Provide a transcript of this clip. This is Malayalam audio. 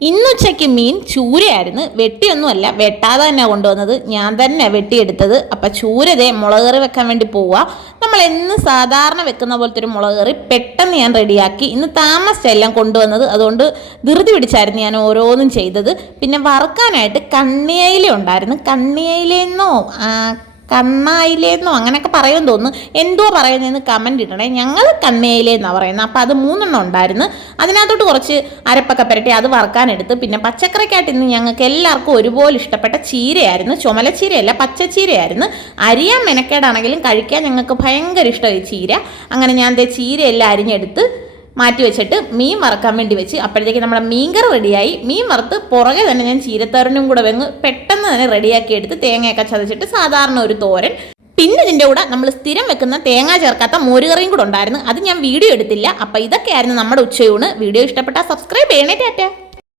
ഇന്നുച്ചയ്ക്ക് മീൻ ചൂരയായിരുന്നു. വെട്ടിയൊന്നുമല്ല, വെട്ടാതെ തന്നെ കൊണ്ടുവന്നത്, ഞാൻ തന്നെ വെട്ടിയെടുത്തത്. അപ്പം ചൂരതേ മുളക് കറി വെക്കാൻ വേണ്ടി പോവുക. നമ്മൾ എന്ന് സാധാരണ വെക്കുന്ന പോലത്തെ ഒരു മുളക് കറി പെട്ടെന്ന് ഞാൻ റെഡിയാക്കി. ഇന്ന് താമസിച്ചെല്ലാം കൊണ്ടുവന്നത്, അതുകൊണ്ട് ധൃതി പിടിച്ചായിരുന്നു ഞാൻ ഓരോന്നും ചെയ്തത്. പിന്നെ വറുക്കാനായിട്ട് കണ്ണിയയില ഉണ്ടായിരുന്നു. കണ്ണിയയിലെന്നോ കണ്ണായിലേന്നോ അങ്ങനെയൊക്കെ പറയുമെന്ന് തോന്നുന്നു. എന്തോ പറയുന്നതെന്ന് കമൻറ്റ് ഇടണേ. ഞങ്ങൾ കണ്ണയിലെന്നാണ് പറയുന്നത്. അപ്പോൾ അത് 3 ഉണ്ടായിരുന്നു. അതിനകത്തോട്ട് കുറച്ച് അരപ്പൊക്കെ പുരട്ടി അത് വറുക്കാനെടുത്ത്. പിന്നെ പച്ചക്കറിക്കായിട്ട് ഇന്ന് ഞങ്ങൾക്ക് എല്ലാവർക്കും ഒരുപോലെ ഇഷ്ടപ്പെട്ട ചീരയായിരുന്നു. ചുമലച്ചീരയല്ല, പച്ചച്ചീരയായിരുന്നു. അരിയാൻ മെനക്കേടാണെങ്കിലും കഴിക്കാൻ ഞങ്ങൾക്ക് ഭയങ്കര ഇഷ്ടമായി ചീര. അങ്ങനെ ഞാൻ ചീരയെല്ലാം അരിഞ്ഞെടുത്ത് മാറ്റി വെച്ചിട്ട് മീൻ വറക്കാൻ വേണ്ടി വെച്ച്. അപ്പോഴത്തേക്ക് നമ്മുടെ മീൻകറി റെഡിയായി. മീൻ വറുത്ത് പുറകെ തന്നെ ഞാൻ ചീരത്തോരനും കൂടെ പെട്ടെന്ന് തന്നെ റെഡിയാക്കി എടുത്ത് തേങ്ങയൊക്കെ ചതച്ചിട്ട് സാധാരണ ഒരു തോരൻ. പിന്നെ ഇതിൻ്റെ കൂടെ നമ്മൾ സ്ഥിരം വെക്കുന്ന തേങ്ങ ചേർക്കാത്ത മോരുകറിയും കൂടെ ഉണ്ടായിരുന്നു. അത് ഞാൻ വീഡിയോ എടുത്തില്ല. അപ്പോൾ ഇതൊക്കെയായിരുന്നു നമ്മുടെ ഉച്ചയൂണ്. വീഡിയോ ഇഷ്ടപ്പെട്ടാൽ സബ്സ്ക്രൈബ് ചെയ്യണേ. ടാറ്റ.